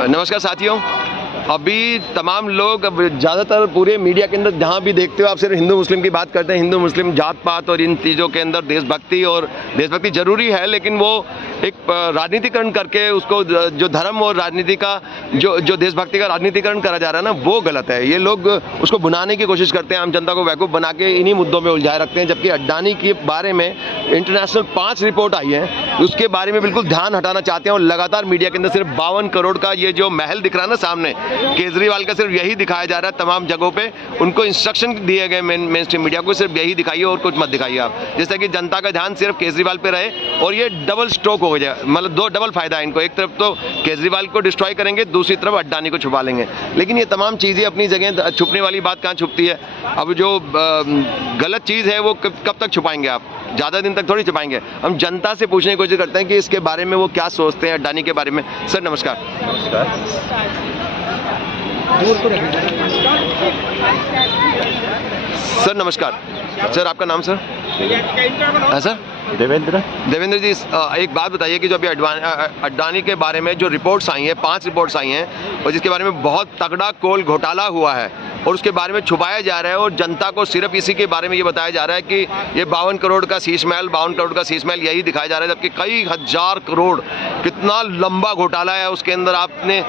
नमस्कार साथियों, अभी तमाम लोग ज़्यादातर पूरे मीडिया के अंदर जहाँ भी देखते हो आप सिर्फ हिंदू मुस्लिम की बात करते हैं। हिंदू मुस्लिम जात पात और इन चीज़ों के अंदर देशभक्ति जरूरी है, लेकिन वो एक राजनीतिकरण करके उसको जो धर्म और राजनीति का जो देशभक्ति का राजनीतिकरण करा जा रहा है ना, वो गलत है। ये लोग उसको बुनाने की कोशिश करते हैं, आम जनता को वैकूफ़ बना के इन्हीं मुद्दों में उलझाए रखते हैं। जबकि अडानी के बारे में इंटरनेशनल 5 रिपोर्ट आई है, उसके बारे में बिल्कुल ध्यान हटाना चाहते हैं। और लगातार मीडिया के अंदर सिर्फ 52 करोड़ का ये जो महल दिख रहा है ना सामने, केजरीवाल का सिर्फ यही दिखाया जा रहा है। तमाम जगहों पे उनको इंस्ट्रक्शन दिए गए मेन स्ट्रीम मीडिया को, सिर्फ यही दिखाइए और कुछ मत दिखाइए आप, जिससे कि जनता का ध्यान सिर्फ केजरीवाल पे रहे। और ये डबल स्ट्रोक हो जाए, मतलब 2 डबल फायदा है इनको। एक तरफ तो केजरीवाल को डिस्ट्रॉय करेंगे, दूसरी तरफ अडानी को छुपा लेंगे। लेकिन ये तमाम चीज़ें अपनी जगह, छुपने वाली बात कहाँ छुपती है। अब जो गलत चीज़ है वो कब तक छुपाएंगे आप, ज़्यादा दिन तक थोड़ी छुपाएंगे। हम जनता से पूछने की कोशिश करते हैं कि इसके बारे में वो क्या सोचते हैं, अडानी के बारे में। सर नमस्कार। सर नमस्कार। सर आपका नाम सर? हाँ सर, देवेंद्र जी। एक बात बताइए कि जो अभी अडानी के बारे में जो रिपोर्ट्स आई हैं, 5 रिपोर्ट्स आई हैं, और जिसके बारे में बहुत तगड़ा कोल घोटाला हुआ है और उसके बारे में छुपाया जा रहा है, और जनता को सिर्फ इसी के बारे में ये बताया जा रहा है कि ये 52 करोड़ का शीश महल यही दिखाया जा रहा है। जबकि कई हजार करोड़, कितना लंबा घोटाला है उसके अंदर। आपने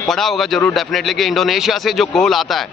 पढ़ा होगा जरूर डेफिनेटली कि इंडोनेशिया से जो कोल आता है,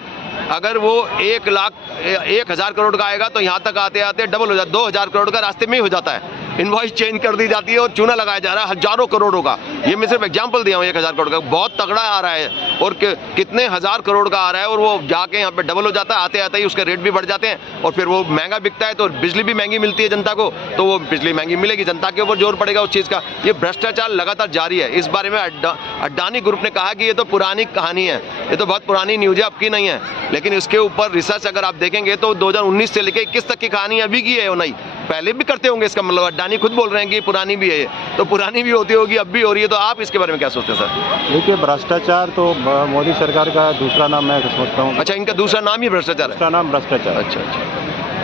अगर वो 1,00,000 करोड़ का आएगा तो यहाँ तक आते आते डबल हो जाता है, 2,000 करोड़ का रास्ते में ही हो जाता है। इनवॉइस चेंज कर दी जाती है और चूना लगाया जा रहा है हजारों करोड़ों का। ये मैं सिर्फ एग्जांपल दिया हूँ, 1,000 करोड़ का बहुत तगड़ा आ रहा है, और कितने हजार करोड़ का आ रहा है, और वो जाके यहाँ पे डबल हो जाता है। आते आते ही उसके रेट भी बढ़ जाते हैं, और फिर वो महंगा बिकता है। तो बिजली भी महंगी मिलती है जनता को, तो वो बिजली महंगी मिलेगी, जनता के ऊपर जोर पड़ेगा उस चीज़ का। ये भ्रष्टाचार लगातार जारी है। इस बारे में अडानी ग्रुप ने कहा कि ये तो पुरानी कहानी है, ये तो बहुत पुरानी न्यूज़ है, अब की नहीं है। लेकिन इसके ऊपर रिसर्च अगर आप देखेंगे तो 2019 से लेकर 21 तक की कहानी अभी की है, वो नहीं पहले भी करते होंगे। इसका मतलब अडानी खुद बोल रहे हैं कि पुरानी भी है ये, तो पुरानी भी होती होगी, अब भी हो रही है। तो आप इसके बारे में क्या सोचते हैं सर? देखिए, भ्रष्टाचार तो मोदी सरकार का दूसरा नाम मैं समझता हूँ। अच्छा, इनका दूसरा नाम ही भ्रष्टाचार है? दूसरा नाम भ्रष्टाचार। अच्छा।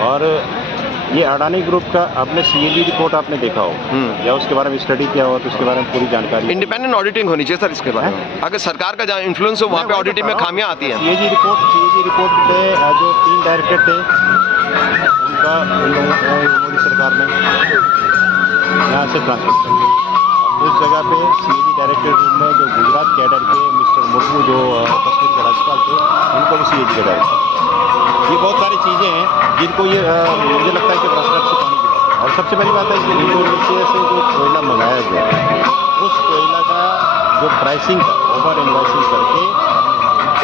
और ये अडानी ग्रुप का आपने CAG रिपोर्ट आपने देखा हो या उसके बारे में स्टडी किया हो, तो उसके बारे में पूरी जानकारी। इंडिपेंडेंट ऑडिटिंग होनी चाहिए सर इसके बारे में। अगर सरकार का जहाँ इन्फ्लुएंस हो वहाँ पे ऑडिटिंग में खामियां आती हैं। CAG रिपोर्ट पे जो 3 डायरेक्टर थे उनका मोदी सरकार ने यहाँ से ट्रांसफर किया। उस जगह पे CAG डायरेक्टर में जो गुजरात कैडर के मिस्टर मुर्मू जो कश्मीर के राज्यपाल थे, उनको भी CAG का डायरेक्टर। ये बहुत सारी चीज़ें हैं जिनको ये मुझे लगता है कि भ्रष्टाचार छुपाने की बात है। और सबसे बड़ी बात है कि इंडोनेशिया से जो कोयला मंगाया गया, उस कोयला का जो प्राइसिंग था,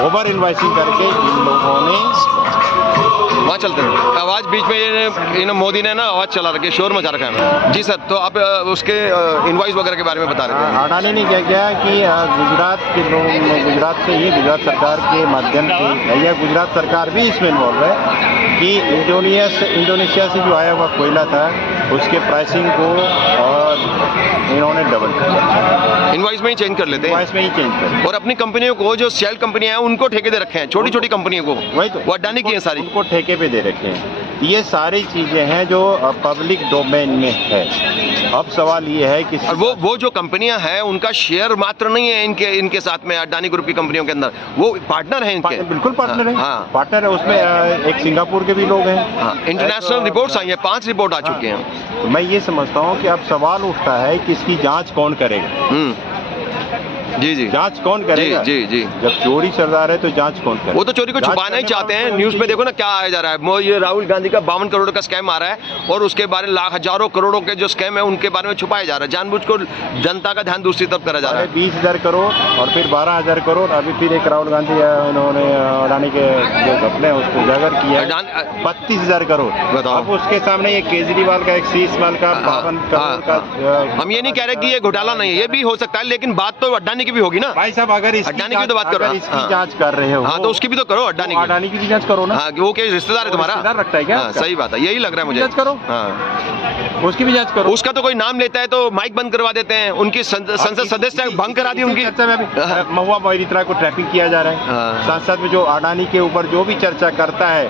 ओवर इन्वाइसिंग करके इन लोगों ने वहाँ चलते हैं। आवाज़ बीच में मोदी ने ना आवाज़ चला रखी है, शोर मचा रखा है। जी सर, तो आप उसके इनवॉइस वगैरह के बारे में बता रहे थे। अडानी ने क्या किया कि गुजरात के लोग, गुजरात से ही, गुजरात सरकार के माध्यम से, या गुजरात सरकार भी इसमें इन्वॉल्व है कि इंडोनेशिया से जो आया हुआ कोयला था उसके प्राइसिंग को और इन्होंने डबल किया। इनवॉइस में ही चेंज कर लेते हैं, इनवॉइस में ही चेंज कर। और अपनी कंपनियों को, जो शेल कंपनियां हैं, उनको ठेके दे रखे हैं, छोटी छोटी कंपनियों को। वही तो, वो अडानी की है सारी, उनको ठेके पे दे रखे हैं। ये सारी चीजें हैं जो पब्लिक डोमेन में है। अब सवाल ये है कि और वो जो कंपनियां हैं उनका शेयर मात्र नहीं है इनके साथ में, अडानी ग्रुप की कंपनियों के अंदर वो पार्टनर है इनके। बिल्कुल पार्टनर है। हाँ, पार्टनर है। उसमें एक सिंगापुर के भी लोग हैं। हाँ, इंटरनेशनल रिपोर्ट्स आई हैं, 5 रिपोर्ट आ चुके हैं। तो मैं ये समझता हूँ कि अब सवाल उठता है कि इसकी जांच कौन करेगा। जी, जांच कौन करेगा? जी। जब चोरी चल रहा है तो जांच कौन करेगा? वो तो चोरी को छुपाना ही चाहते हैं। न्यूज़ में देखो ना क्या आया जा रहा है, ये राहुल गांधी का 52 करोड़ का स्कैम आ रहा है, और उसके बारे में हजारों करोड़ों के जो स्कैम है उनके बारे में छुपाया जा रहा है। जानबूझकर जनता का ध्यान दूसरी तरफ करा जा रहा है। 20,000 करोड़ और फिर 12,000 करोड़। अभी फिर एक राहुल गांधी उन्होंने अडानी के जो घपले हैं उसको उजागर किया, 32,000 करोड़। बताओ, अब उसके सामने ये केजरीवाल का एक शीश महल का 52 करोड़ का। हम ये नहीं कह रहे कि ये घोटाला नहीं है, ये भी हो सकता है, लेकिन बात तो अडानी की भी होगी ना भाई साहब। अगर अडानी की तो बात करो, इसकी जांच कर रहे हो, हाँ, तो उसकी भी तो करो, अडानी की भी जांच करो ना। हाँ, वो क्या रिश्तेदार है तुम्हारा? रिश्तेदार रखता है क्या? सही बात है, यही लग रहा है मुझे। जांच करो। हाँ। उसकी भी जांच करो। उसका तो कोई नाम लेता है तो माइक बंद करवा देते हैं, उनकी संसद सदस्य भंग करा दी उनकी। चर्चा में अभी महुआ मोइत्रा को ट्रैपिंग किया जा रहा है। साथ साथ में जो अडानी के ऊपर जो भी चर्चा करता है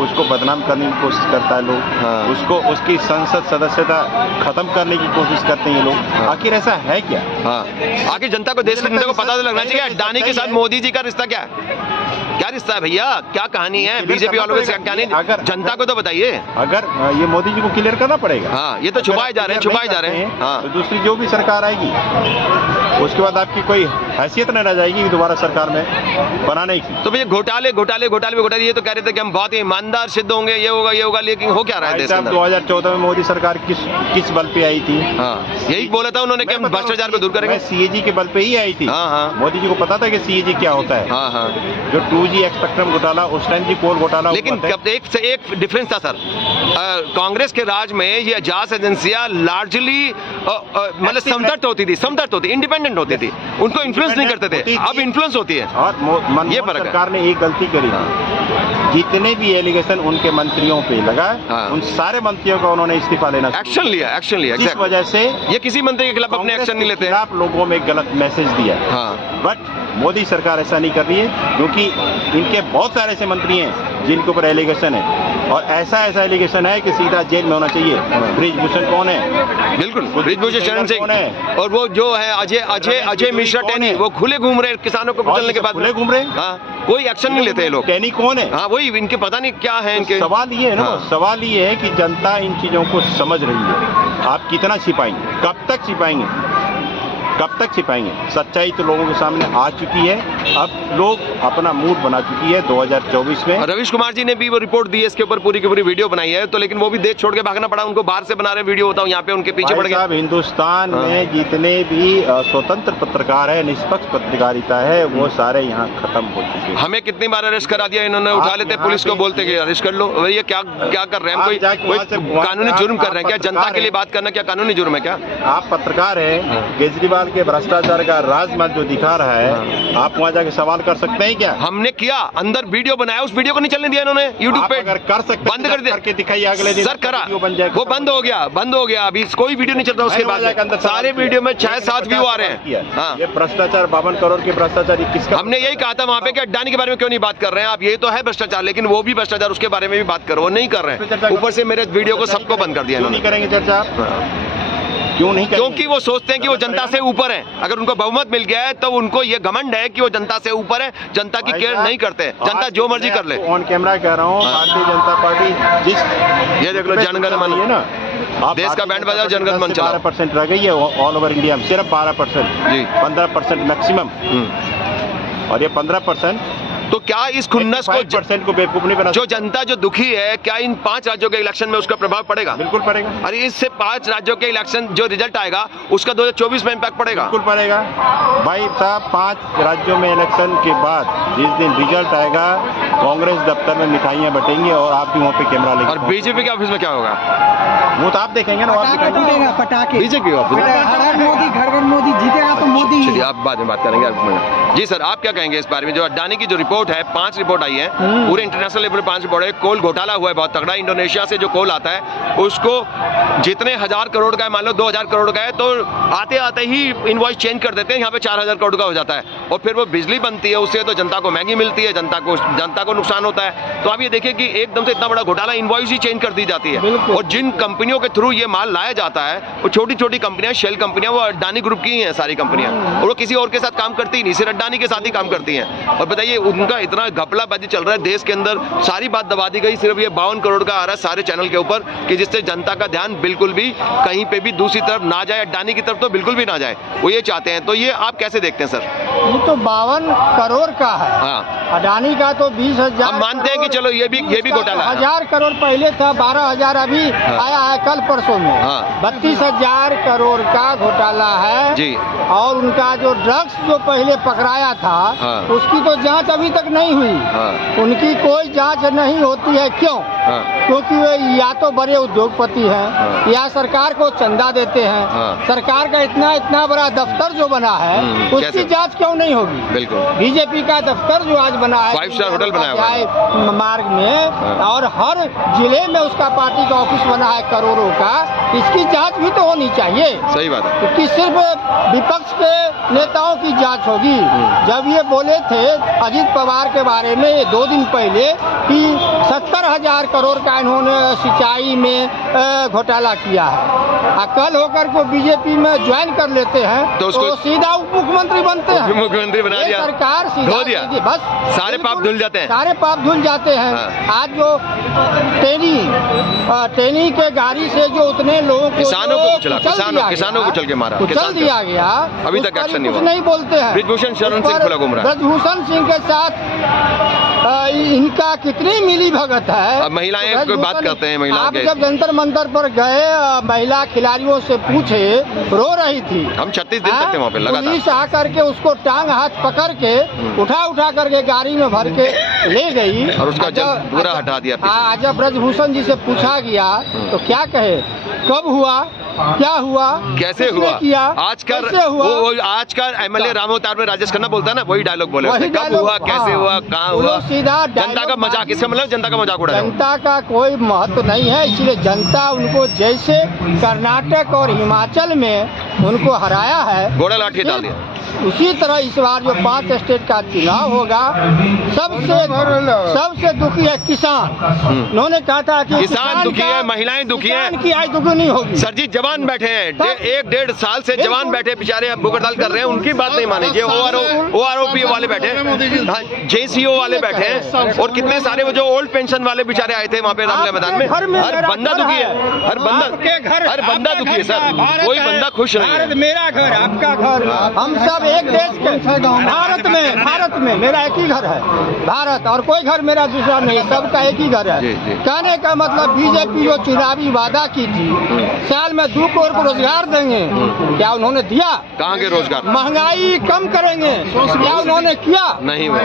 उसको बदनाम करने की कोशिश करता है लोग, उसको उसकी संसद सदस्यता खत्म करने की कोशिश करते हैं ये लोग। आखिर ऐसा है क्या? आखिर जनता को, देश की जनता को पता तो लगना चाहिए अडानी के साथ मोदी जी का रिश्ता क्या है, क्या रिश्ता है भैया, क्या कहानी है बीजेपी वालों से, क्या नहीं, जनता को तो बताइए। अगर ये मोदी जी को क्लियर करना पड़ेगा। हाँ, ये तो छुपाए जा रहे हैं, छुपाए जा रहे हैं। हाँ, तो दूसरी जो भी सरकार आएगी उसके बाद आपकी कोई हैसियत न रह जाएगी दोबारा सरकार में बनाने की। तो भैया घोटाले घोटाले घोटाले में घोटाले, ये तो कह रहे थे कि हम बहुत ही ईमानदार सिद्ध होंगे, ये होगा, लेकिन हो क्या रहा है देश के अंदर? 2014 में मोदी सरकार किस बल पे आई थी? यही बोला था उन्होंने कि हम भ्रष्टाचार को दूर करेंगे। सीएजी के बल पे ही आई थी। मोदी जी को पता था कि सीएजी क्या होता है। जो 2G स्पेक्ट्रम घोटाला, उस टाइम की कोल घोटाला, लेकिन एक डिफरेंस था सर, कांग्रेस के राज में ये जांच एजेंसियां लार्जली मतलब समदर्थ होती, इंडिपेंडेंट होती थी, उनको इन्फ्लुएंस नहीं करते थे, अब इन्फ्लुएंस होती है। और ये सरकार ने एक गलती करी, जितने भी एलिगेशन उनके मंत्रियों पे लगा, उन सारे मंत्रियों का उन्होंने इस्तीफा लेना, एक्शन लिया। इस वजह से ये किसी मंत्री के खिलाफ अपने एक्शन नहीं लेते, आप लोगों में गलत मैसेज दिया। बट मोदी सरकार ऐसा नहीं कर रही है, क्योंकि इनके बहुत सारे ऐसे मंत्री हैं जिनके ऊपर एलिगेशन है, और ऐसा एलिगेशन है कि सीधा जेल में होना चाहिए। ब्रिजभूषण कौन है? बिल्कुल, ब्रिजभूषण शरण सिंह, और वो जो है अजय मिश्रा टैनी, वो खुले घूम रहे किसानों को कुचलने के बाद, खुले घूम रहे। कोई एक्शन नहीं लेते लोग। टैनी कौन है? वही इनके पता नहीं क्या है इनके। सवाल ये है ना, सवाल ये है कि जनता इन चीजों को समझ रही है। आप कितना छिपाएंगे, कब तक छिपाएंगे? सच्चाई तो लोगों के सामने आ चुकी है, अब लोग अपना मूड बना चुकी है 2024 में। रवीश कुमार जी ने भी वो रिपोर्ट दी है, इसके ऊपर पूरी की पूरी वीडियो बनाई है, तो लेकिन वो भी देश छोड़ के भागना पड़ा उनको, बाहर से बना रहे वीडियो, बताओ यहाँ पे उनके पीछे पड़ गए। हिंदुस्तान में जितने भी स्वतंत्र पत्रकार है, निष्पक्ष पत्रकारिता है, वो सारे यहाँ खत्म हो चुके हैं। हमें कितनी बार अरेस्ट करा दिया इन्होंने, उठा लेते पुलिस को, बोलते कि अरेस्ट कर लो। भैया क्या कर रहे हैं, कोई कानूनी जुर्म कर रहे हैं क्या? जनता के लिए बात करना क्या कानूनी जुर्म है क्या? आप पत्रकार है, केजरीवाल के भ्रष्टाचार का राजमत जो दिखा रहा है, आप वहाँ जाके सवाल कर सकते हैं क्या? हमने किया, अंदर वीडियो बनाया, उस वीडियो को नहीं चलने दिया इन्होंने यूट्यूब पे। अगर कर सकते बंद कर करके दिखाइए अगले दिन, सर करा, वो बंद हो गया, अभी कोई वीडियो नहीं चल रहा उसके बाद, सारे वीडियो में 6-7 व्यू आ रहे हैं। ये भ्रष्टाचार, 52 करोड़ के भ्रष्टाचार किसका? हमने यही कहा था वहाँ पे कि अडानी के बारे में क्यों नहीं बात कर रहे हैं आप, ये तो है भ्रष्टाचार, लेकिन वो भी भ्रष्टाचार, उसके बारे में भी बात करो, वो नहीं कर रहे हैं। ऊपर से मेरे वीडियो को सबको बंद कर दिया इन्होंने। नहीं करेंगे चर्चा, क्यों नहीं? क्योंकि वो सोचते हैं कि वो जनता से ऊपर है, अगर उनको बहुमत मिल गया है तो उनको ये घमंड है कि वो जनता से ऊपर है, जनता की केयर नहीं करते, जनता जो मर्जी कर ले। ऑन कैमरा कह रहा हूँ, भारतीय जनता पार्टी ये देख लो, जनगण मन है ना, देश का बैंड बजाओ, जनगण मन चलाओ। 12% रह गई है ऑल ओवर इंडिया में, सिर्फ 12% जी, 15% मैक्सिमम, और ये 15%। तो क्या इस खुन्नस को बेवकूफ नहीं बना, जो जनता जो दुखी है, क्या इन 5 राज्यों के इलेक्शन में उसका प्रभाव पड़ेगा? बिल्कुल पड़ेगा। अरे इससे 5 राज्यों के इलेक्शन जो रिजल्ट आएगा उसका 2024 में इम्पैक्ट पड़ेगा। बिल्कुल पड़ेगा भाई साहब। 5 राज्यों में इलेक्शन के बाद जिस दिन रिजल्ट आएगा, कांग्रेस दफ्तर में मिठाइयाँ बटेंगी और आप भी वहाँ पे कैमरा लेंगे। और बीजेपी के ऑफिस में क्या होगा वो तो आप देखेंगे ना, पटाखे। बीजेपी ऑफिस मोदी, घर मोदी जीतेगा तो मोदी। चलिए आप बाद में बात करेंगे। जी सर, आप क्या कहेंगे इस बारे में? जो अडानी की जो रिपोर्ट है, 5 रिपोर्ट आई है, पूरे इंटरनेशनल लेवल पे 5 रिपोर्ट है। कोल घोटाला हुआ है बहुत तगड़ा, इंडोनेशिया से जो कोल आता है उसको जितने 1000 करोड़ का है, मान लो 2000 करोड़ का है, तो आते आते ही इनवॉइस चेंज कर देते हैं, यहाँ पे 4000 करोड़ का हो जाता है, और फिर वो बिजली बनती है, उससे तो जनता को महंगी मिलती है, जनता को नुकसान होता है। तो आप ये देखिए कि एकदम से इतना बड़ा घोटाला, इनवॉइस ही चेंज कर दी जाती है, और जिन कंपनियों के थ्रू ये माल लाया जाता है वो छोटी छोटी कंपनियां, शेल कंपनियां, वो अडानी ग्रुप की ही हैं सारी कंपनियां, और वो किसी और के साथ काम करती ही नहीं, सिर्फ अडानी के साथ ही काम करती हैं। और बताइए उनका इतना घपलाबाजी चल रहा है देश के अंदर, सारी बात दबा दी गई, सिर्फ ये 52 करोड़ का आ रहा है सारे चैनल के ऊपर, कि जिससे जनता का ध्यान बिल्कुल भी कहीं पे भी दूसरी तरफ ना जाए, अडानी की तरफ तो बिल्कुल भी ना जाए, वो ये चाहते हैं। तो ये आप कैसे देखते हैं सर? ये तो 52 करोड़ का है। हाँ, अडानी का तो 20,000। हम मानते हैं कि चलो ये भी घोटाला है। 1000 करोड़ पहले था, 12,000 अभी आया है कल परसों में। 32,000 करोड़ का घोटाला है जी। और उनका जो ड्रग्स जो पहले पकड़ाया था, उसकी तो जांच अभी तक नहीं हुई। उनकी कोई जांच नहीं होती है, क्यों? हाँ। क्योंकि वे या तो बड़े उद्योगपति हैं हाँ। या सरकार को चंदा देते हैं। हाँ। सरकार का इतना बड़ा दफ्तर जो बना है उसकी कैसे? जांच क्यों नहीं होगी? बिल्कुल। बीजेपी का दफ्तर जो आज बना है 5 स्टार होटल बनाया हुआ है मार्ग में, हाँ। और हर जिले में उसका पार्टी का ऑफिस बना है करोड़ों का, इसकी जांच भी तो होनी चाहिए। सही बात है। क्योंकि सिर्फ विपक्ष के नेताओं की जांच होगी। जब ये बोले थे अजीत पवार के बारे में ये 2 दिन पहले कि 70,000 करोड़ का इन्होंने सिंचाई में घोटाला किया है, कल होकर को बीजेपी में ज्वाइन कर लेते हैं तो उसको सीधा उप मुख्यमंत्री बनते हैं। मुख्यमंत्री बना ये दिया, सरकार सीधा धो दिया। बस सारे पाप बिल्कुल धुल जाते हैं। सारे पाप धुल जाते हैं। हाँ। आज जो टेनी के गाड़ी से जो उतने लोगों को किसानों को कुचला, कुचल किसानों दिया किसानों गया, को कुचल के मारा, कुचल किसान दिया गया, अभी उस तक पर एक्शन नहीं कुछ हुआ। नहीं बोलते हैं। बृजभूषण शरण सिंह खुला घूम रहा है। बृजभूषण सिंह के साथ इनका कितनी मिली भगत है। अब महिलाएं कोई बात करते हैं, महिलाओं आप के जब जंतर मंतर पर गए, महिला खिलाड़ियों से पूछे, रो रही थी। हम 36 दिन तक थे वहाँ पे लगातार। पुलिस आकर के उसको टांग हाथ पकड़ के उठा करके गाड़ी में भर के ले गई और उसका जब पूरा हटा दिया पीछे। जब ब्रजभूषण जी से पूछा गया तो क्या कहे, कब हुआ, क्या हुआ, कैसे किसने हुआ किया, आज का कैसे हुआ? वो आज का एमएलए राम अवतार में राजेश खन्ना बोलता है ना, वही डायलॉग बोले उसने। वही कब डायलॉग, हुआ, कैसे हाँ। हुआ, कहाँ वो हुआ, लोग सीधा जनता का डायलॉग मजाक, बात- इसका मतलब जनता का मजाक उड़ा रहे हो। जनता का कोई महत्व नहीं है, इसलिए जनता उनको जैसे कर्नाटक और हिमाचल में उनको हराया है, घोड़ा लाठी डाल दिया। उसी तरह इस बार जो 5 स्टेट का चुनाव होगा, सबसे दुखी है किसान। उन्होंने कहा था कि किसान दुखी है, महिलाएं दुखी हैं। किसान की आय दुखी नहीं होगी। सर जी जवान बैठे हैं, 1-1.5 साल से जवान बैठे बेचारे, अब भूख हड़ताल कर रहे हैं, उनकी बात नहीं मानेंगे। OROP वाले बैठे, JCO वाले बैठे हैं, और कितने सारे वो जो ओल्ड पेंशन वाले बेचारे आए थे वहाँ पे रामलीला मैदान में। हर बंदा दुखी है, हर बंदा दुखी है सर, कोई बंदा खुश नहीं है। मेरा घर, आपका घर, हम सब एक देश के भारत में मेरा एक ही घर है, भारत, और कोई घर मेरा दूसरा नहीं, सबका एक ही घर है। जी, जी। कहने का मतलब बीजेपी जो चुनावी वादा की थी, साल में 2 करोड़ को रोजगार देंगे, क्या उन्होंने दिया? कहाँ के रोजगार? महंगाई कम करेंगे, क्या उन्होंने किया? नहीं हुआ।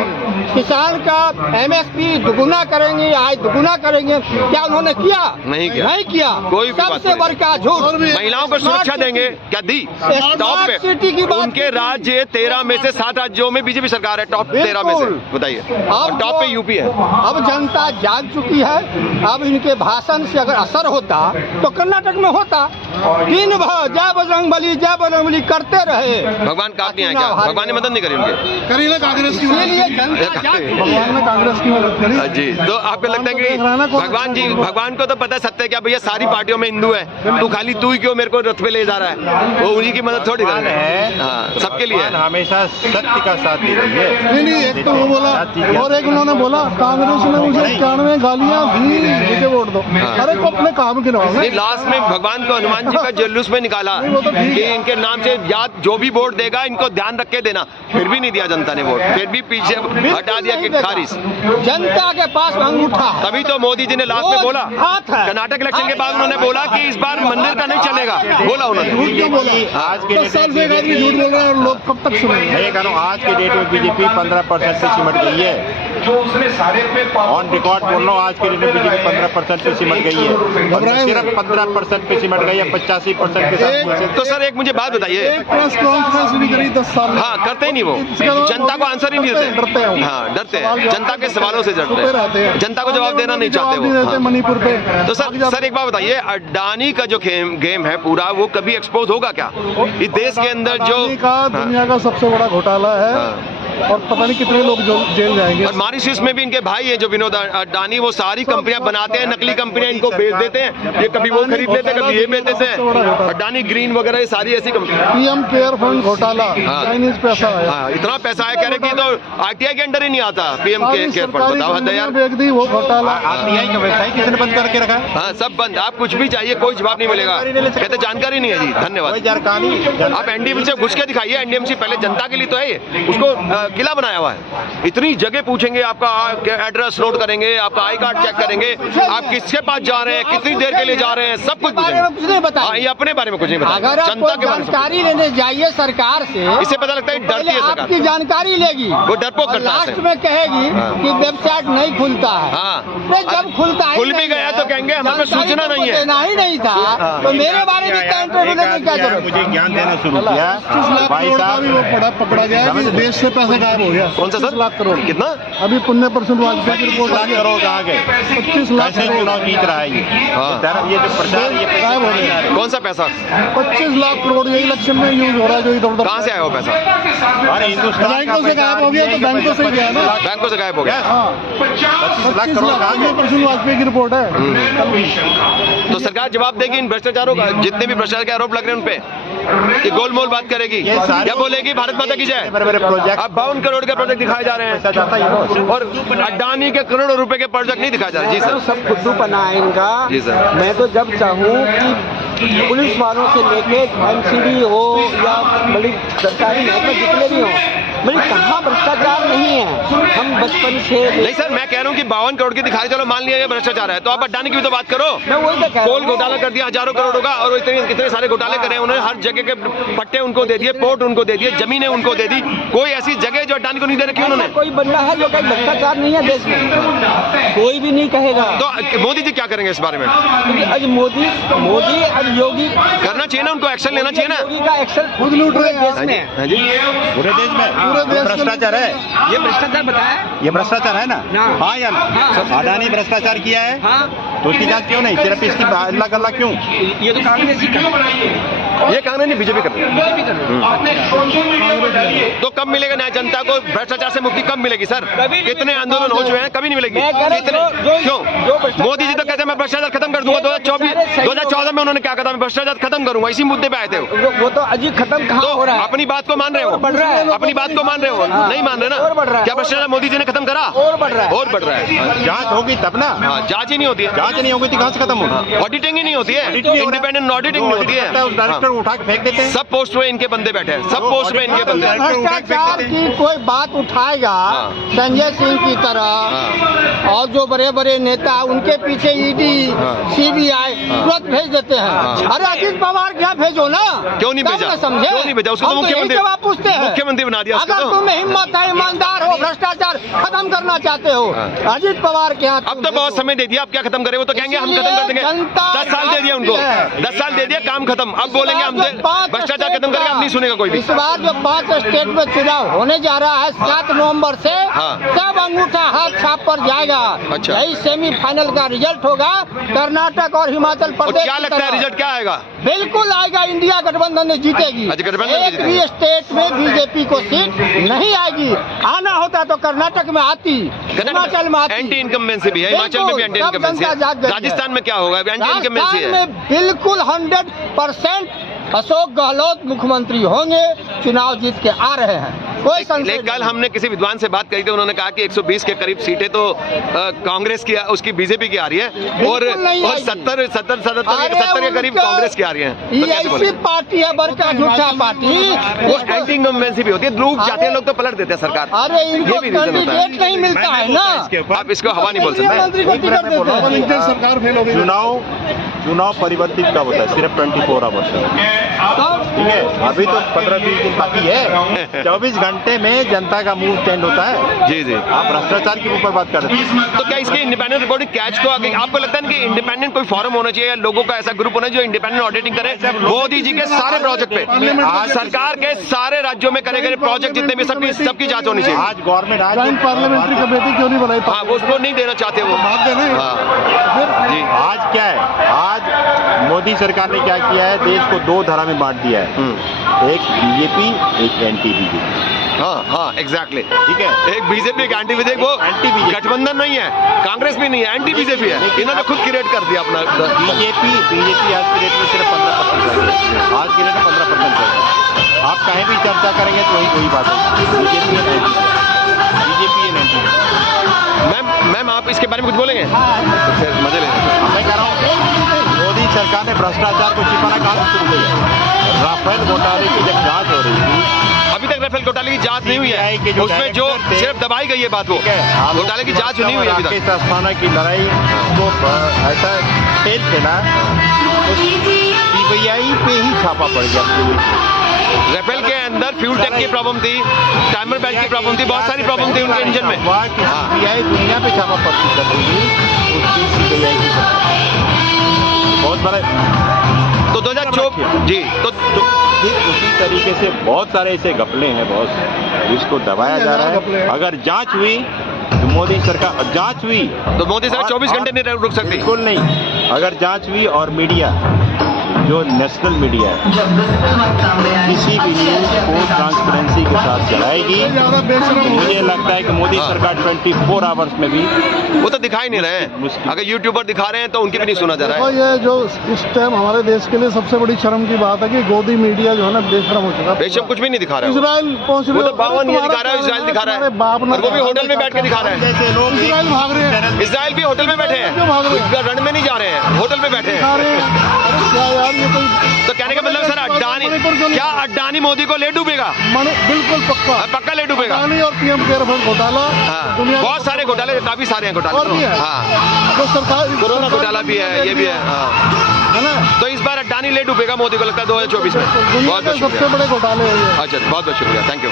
किसान का MSP दुगुना करेंगे, आय दुगुना करेंगे, क्या उन्होंने किया? नहीं किया। नहीं किया। कोई भी बात सबसे नहीं। बड़का झूठ। महिलाओं को सुरक्षा देंगे, क्या दी? टॉप पे सिटी की बात उनके की। राज्य 13 में से 7 राज्यों में बीजेपी सरकार है, टॉप 13 में से, बिल्कुल। बताइए। और टॉप पे यूपी है। अब जनता जाग चुकी है। अब इनके भाषण से अगर असर होता तो कर्नाटक में होता। दिन भर जय बजरंगबली करते रहे, भगवान काट नहीं आया क्या? भगवान ने मदद नहीं करी उनके? करी ना कांग्रेस की इसलिए जनता जाग चुकी है। भगवान ने कांग्रेस की मदद करी। जी, तो आपको लगता है कि भगवान को तो पता है सत्य क्या, भैया सारी पार्टियों में हिंदू है, तू खाली तू ही क्यों मेरे को रथ पे ले जा रहा है? वो उन्हीं की मदद थोड़ी कर रहा है। हाँ, सबके लिए है। हमेशा सत्य का साथ दे रही है। नहीं, एक तो वो बोला और एक उन्होंने बोला कांग्रेस ने मुझे 91 गालियां दी, मुझे वोट दो। अरे को अपने काम गिनवाओ ना। नहीं, लास्ट में भगवान को हनुमान जी का जुलूस में निकाला कि इनके नाम से याद जो भी वोट देगा इनको ध्यान रख के देना, फिर भी नहीं दिया जनता ने वोट, फिर भी पीछे हटा दिया कि खारिज। जनता के पास अंगूठा है। तभी तो मोदी जी ने लास्ट में बोला, हाथ है। कर्नाटक इलेक्शन के बाद उन्होंने बोला कि इस बार मंदिर का नहीं चलेगा, बोला उन्होंने। आज के 10 साल से एक आदमी झूठ बोल रहा है और लोग कब तक सुनेंगे? मैं कह रहा हूँ आज के डेट में बीजेपी 15% पे सिमट गई है। ऑन रिकॉर्ड बोल रहा हूँ, आज के डेट में बीजेपी 15% पे सिमट गई है, और सिर्फ 15% पे सिमट गई है, 85% के साथ। तो सर एक मुझे बात बताइए, एक प्रेस कॉन्फ्रेंस नहीं करी 10 साल में। हाँ करते ही नहीं वो, जनता को आंसर ही नहीं डरते हैं देते। वो। हाँ डरते हैं, जनता के सवालों से छुपे डरते रहते हैं, हैं। जनता को जवाब देना नहीं चाहते जवाब नहीं देते वो। हाँ। मणिपुर पे। तो सर एक बात बताइए, अडानी का जो गेम है पूरा, वो कभी एक्सपोज होगा क्या इस देश के अंदर? जो अडानी का दुनिया का सबसे बड़ा घोटाला है, और पता नहीं कितने लोग जेल जाएंगे। और मॉरिशस में भी इनके भाई हैं जो विनोद अडानी, वो सारी कंपनियां बनाते हैं, नकली कंपनियां इनको बेच देते हैं, ये कभी वो खरीद लेते हैं, कभी ये बेच देते हैं। अडानी ग्रीन वगैरह ये सारी ऐसी कंपनी। PM केयर फंड घोटाला, हाँ। चाइनीज पैसा है। हाँ इतना पैसा है, कह रहे कि तो RTI के अंदर ही नहीं आता, PM के केयर फंड, बताओ हद है यार। बेच दी वो घोटाला। RTI का वेबसाइट किसने बंद करके रखा? हाँ सब बंद, आप कुछ भी चाहिए कोई जवाब नहीं मिलेगा, कहते जानकारी नहीं है जी। धन्यवाद। कोई जानकारी। आप NDMC से घुस के दिखाइए, NDMC पहले जनता के लिए तो है, उसको किला बनाया हुआ है। इतनी जगह पूछेंगे, आपका एड्रेस नोट करेंगे, आपका आई कार्ड चेक करेंगे, आप किसके पास जा रहे हैं, कितनी देर के लिए जा रहे हैं, सब कुछ बारे में कुछ नहीं बताया। हाँ, ये अपने बारे में कुछ नहीं बताया, अगर आप जनता के बारे में जानकारी लेने जाइए सरकार से, इससे पता लगता है तो डरती है सरकार, आपकी जानकारी लेगी, वो डरपोक और करता है लास्ट ऐसे। में कहेगी कि वेबसाइट नहीं खुलता है। हाँ। तो जब खुलता है, खुल भी गया तो कहेंगे हमें सूचना नहीं है। देना ही नहीं था, तो मेरे बारे में क्या इंटरव्यू लेने की क्या जरूरत? मुझे ज्ञान देना शुरू किया 25 लाख भाई करोड़ का भी वो साहब। पकड़ा गया है कि देश से पैसे गायब हो गया। कौन सा सर? 25 लाख करोड़ कितना? अभी 15% वाजपेयी की रिपोर्ट 25 आ लाख गई। करोड़ कहाँ गए? 25 लाख कैसे करोड़ चुनाव जीत रहा है ये? हाँ। ये जो प्रचार ये गायब हो गए। कौन सा पैसा? 25 लाख करोड़ ये इलेक्शन में यूज हो रहा है जो इधर उधर। कहाँ से आया वो पैसा? अरे हिंदुस्तान का बैंकों से गायब हो गया तो बैंकों से गया ना। बैंकों से गायब हो गया। हाँ 25 लाख करोड़ कहाँ गए? 15% वाजपेयी की रिपोर्ट है। तो सरकार जवाब देगी इन भ्रष्टाचारों का, जितने भी भ्रष्टाचार के आरोप लग रहे हैं उन पे? ये गोलमोल बात करेगी, ये सारे- क्या बोलेगी भारत माता की जय? बड़े बड़े प्रोजेक्ट अब 52 करोड़ के प्रोजेक्ट दिखाए जा रहे पैसा हैं जाता ही नहीं। और अडानी के करोड़ों रुपए के प्रोजेक्ट नहीं दिखाए जा रहे। जी सर। सब खुद्दूपना है इनका। जी सर। मैं तो जब चाहूँ कि पुलिस वालों से लेके एमसीडी हो या बड़ी सरकारी महकमे जितने भी हों, मेरी कहाँ भ्रष्टाचार नहीं है। हम बचपन से नहीं सर, मैं कह रहा हूँ कि 52 करोड़ की दिखाई, चलो मान लिया ये भ्रष्टाचार है, तो आप अडानी की भी तो बात करो। मैं वही तो कह रहा कोल हूँ। घोटाला कर दिया हजारों करोड़ों का, और इतने कितने सारे घोटाले करे हैं उन्होंने, हर जगह के पट्टे उनको दे दिए, पोर्ट उनको दे दिए, जमीनें उनको दे दी। कोई ऐसी जगह जो अडानी को नहीं दे रखी उन्होंने? कोई बंदा है जो कहीं भ्रष्टाचार नहीं है देश में, कोई भी नहीं कहेगा। तो मोदी जी क्या करेंगे इस बारे में? क्योंकि आज मोदी और योगी करना चाहिए ना, उनको एक्शन लेना चाहिए ना। योगी का एक्शन खुद लूट रहे हैं। देश में हाँ जी। पूरे देश में पूरे देश में भ्रष्टाचार है। ये भ्रष्टाचार बताया। ये भ्रष्टाचार है ना? हाँ। हाँ या ना? हाँ। अडानी भ्रष्टाचार किया है हाँ, तो उसकी जांच क्यों नहीं? सिर्फ इसकी अल्लाह गल्ला क्यों? ये तो कांग्रेस ही कर ये कांग्रेस नहीं, बीजेपी कर रही है। तो कब मिलेगा न्याय जनता को? भ्रष्टाचार से मुक्ति कब मिलेगी सर? कितने आंदोलन हो चुके हैं, कभी नहीं मिलेगी। मैं कह रहा हूं, कितने जो क्यों? भ्रष्टाचार मोदी जी तो कहते हैं मैं भ्रष्टाचार खत्म कर दूंगा। 2014 में उन्होंने क्या कहा था? मैं भ्रष्टाचार खत्म करूंगा, इसी मुद्दे पे आए थे वो तो अजीब खत्म कहाँ तो हो रहा है। अपनी बात को मान रहे हो? बढ़ रहा है। अपनी बात को मान रहे हो? नहीं मान रहे और बढ़ रहा ना? है। क्या भ्रष्टाचार मोदी जी ने खत्म करा? और बढ़ रहा है। और बढ़ रहा है। जांच होगी तब ना। हाँ, जांच ही नहीं होती है, जांच नहीं होगी तो कहाँ से खत्म होगी? ऑडिटिंग ही नहीं होती है, Audit नहीं हो रहा। इंडिपेंडेंट ऑडिटिंग नहीं होती करता है, उस डायरेक्टर है। को उठा के फेंक देते हैं। सब पोस्ट में इनके बंदे बैठे हैं, सब पोस्ट में इनके बंदे। भ्रष्टाचार की कोई बात उठाएगा हाँ। संजय सिंह की तरह और जो बड़े बड़े नेता उनके पीछे ईडी हाँ। सीबीआई तुरंत भेज देते हैं। हाँ। अरे अजीत पवार क्या भेजो ना, क्यों नहीं तब भेजा? ना समझे? क्यों नहीं भेजा? उसको तो हम यही मुख्यमंत्री जवाब पूछते हैं। मुख्यमंत्री बना दिया उसको अगर तो। तुम्हें हिम्मत है, ईमानदार हो, भ्रष्टाचार खत्म करना चाहते हो, हाँ। अजीत पवार के यहाँ अब तो बहुत समय दे दिया, अब क्या खत्म करें? वो तो कहेंगे हम खत्म कर देंगे। जनता 10 साल दे दिया उनको, 10 साल दे दिया, काम खत्म। अब बोलेंगे हम भ्रष्टाचार खत्म करेंगे, अब नहीं सुनेगा कोई भी। इस बार जो 5 स्टेट में चुनाव होने जा रहा है 7 नवंबर से, हाँ। सब अंगूठा हाथ छाप पर जाएगा। अच्छा। यही सेमीफाइनल का रिजल्ट होगा। कर्नाटक और हिमाचल और प्रदेश क्या की लगता है तरह। रिजल्ट क्या आएगा? बिल्कुल आएगा, इंडिया गठबंधन ने जीतेगी। अच्छा, गठबंधन एक जीतेगी। भी स्टेट में बीजेपी को सीट नहीं आएगी। आना होता तो कर्नाटक में आती, हिमाचल में आती। एंटी इनकम्बेंसी भी है, हिमाचल में भी एंटी बिल्कुल, सब इनकम्बेंसी जनता जाग गई है। है। राजस्थान में क्या होगा? एंटी इनकम्बेंसी राजस्थान है। में बिल्कुल 100% अशोक गहलोत मुख्यमंत्री होंगे, चुनाव जीत के आ रहे हैं, कोई संशय लेकिन कल नहीं। हमने किसी विद्वान से बात करी थी, उन्होंने कहा कि 120 के करीब सीटें तो कांग्रेस की, उसकी बीजेपी की आ रही है, और बिल्कुल नहीं आएगी। 70 के करीब कांग्रेस की आ रही है। तो ये कैसे बोले? ऐसी पार्टी है, बड़का झूठा पार्टी। वो एंटी इनकम्बेंसी भी होती है, लोग जाते हैं, लोग तो पलट देते हैं सरकार। अरे इनको ये भी reason होता है। कैंडिडेट नहीं मिलता है ना, आप इसको हवा नहीं बोल केंद्रीय सकते। मंत्री को टिकट देते हैं। नीतीश सरकार फेल हो गई। चुनाव परिवर्तित कब होता है? सिर्फ 24 आवर्स। ठीक है, अभी तो 15-20 दिन बाकी है। 24 घंटे में जनता का मूड चेंज होता है। जी जी। आप भ्रष्टाचार के ऊपर बात कर रहे हैं। तो क्या इसकी इंडिपेंडेंट रिपोर्टिंग कैच को आगे आपको लगता है कि इंडिपेंडेंट कोई फॉरम होना चाहिए, या लोगों का ऐसा ग्रुप होना चाहिए जो इंडिपेंडेंट ऑडिटिंग करे मोदी जी के सारे प्रोजेक्ट पे? आज सरकार के सारे राज्यों में करे गए प्रोजेक्ट जितने भी सबकी जांच होनी चाहिए। आज गवर्नमेंट ज्वाइंट पार्लियामेंट्री कमेटी क्यों नहीं बनाई? हाँ, वो उसको नहीं देना चाहते वो। बात देना है। हाँ जी। आज क्या है? आज मोदी सरकार ने क्या किया है? देश को 2 धारा में बांट दिया है, एक बीजेपी, एक एंटी बीजेपी। हाँ एग्जैक्टली। ठीक है, एक बीजेपी, एक एंटी बीजेपी, वो Anti-BJP। गठबंधन नहीं है, कांग्रेस भी नहीं है, एंटी बीजेपी है। इन्होंने खुद क्रिएट कर दिया अपना। बीजेपी आज की डेट में सिर्फ 15% चल रही है। आज की डेट में 15% चल रही है। आप कहीं भी चर्चा करेंगे तो वही बात है, बीजेपी है मैम आप इसके बारे में कुछ बोलेंगे? तो फिर मजे लेंगे। मैं कह रहा हूँ मोदी सरकार ने भ्रष्टाचार को छिपाना कहाँ से शुरू किया? राफेल घोटाले की जब जांच हो रही थी, अभी तक राफेल घोटाले की जांच नहीं हुई CBI के है, जो उसमें जो डायरेक्टर थे, सिर्फ दबाई गई है बात, वो आप घोटाले की जांच नहीं हुई अभी तक। राकेश अस्थाना की लड़ाई को ऐसा तेल खेला तो CBI पे ही छापा पड़ गया। राफेल के अंदर फ्यूल टैंक की प्रॉब्लम थी, टाइमर बेल्ट की प्रॉब्लम थी, बहुत सारी प्रॉब्लम थी उनके इंजन में। हुआ कि CBI दुनिया पे छापा पड़ती कर रही थी, उसकी CBI की बहुत बड़ा। तो 2024 जी, तो फिर उसी तरीके से बहुत सारे ऐसे घपले हैं, बहुत जिसको दबाया जा रहा है। अगर जांच हुई तो मोदी सरकार, जांच हुई तो मोदी सरकार 24 घंटे नहीं रुक सकती। बिल्कुल नहीं। अगर जांच हुई और मीडिया, जो नेशनल मीडिया है, किसी भी न्यूज को ट्रांसपेरेंसी के साथ चलाएगी तो मुझे लगता है कि मोदी सरकार 24 आवर्स में भी वो तो दिखाई नहीं रहे हैं। मुश्किल। अगर यूट्यूबर दिखा रहे हैं तो उनकी भी नहीं सुना जा रहा देखो है। ये जो इस टाइम हमारे देश के लिए सबसे बड़ी शर्म की बात है कि गोदी मीडिया जो है ना बेशरम हो चुका है। बेशक कुछ भी नहीं दिखा रहा है वो। इजराइल पहुंच रहे वो तो हो, बावन ये तुम्हारा दिखा रहा है, इजराइल दिखा रहा है, तुम्हारे बाप ने और वो भी होटल में बैठ के दिखा रहा है। जैसे लोग इजराइल भाग रहे हैं, इजराइल भी होटल में बैठे क्यों भाग रहे हैं? हैं, रण में नहीं जा रहे हैं, होटल में बैठे दिखा हैं। रहे हैं। अरे क्या यार, ये कोई तो कहने का मतलब सर अड्डानी, क्या अड्डानी मोदी को ले डूबेगा? बिल्कुल पक्का पक्का ले डूबेगा। अडानी और पीएम केयर फंड घोटाला हाँ, दुनिया के बहुत सारे घोटाले, काफी सारे हैं घोटाले। और भी है। हाँ, तो सरकार कोरोना घोटाला भी है, ये भी है। हाँ, है ना। तो इस बार अड्डानी ले डूबेगा मोदी को लगता है 2024 में। दुनिया बहुत के बहुत सबसे शुक्रिया। बड़े घोटाले हैं ये। अच्छा, बहुत बहुत शुक्रिया, थैंक यू।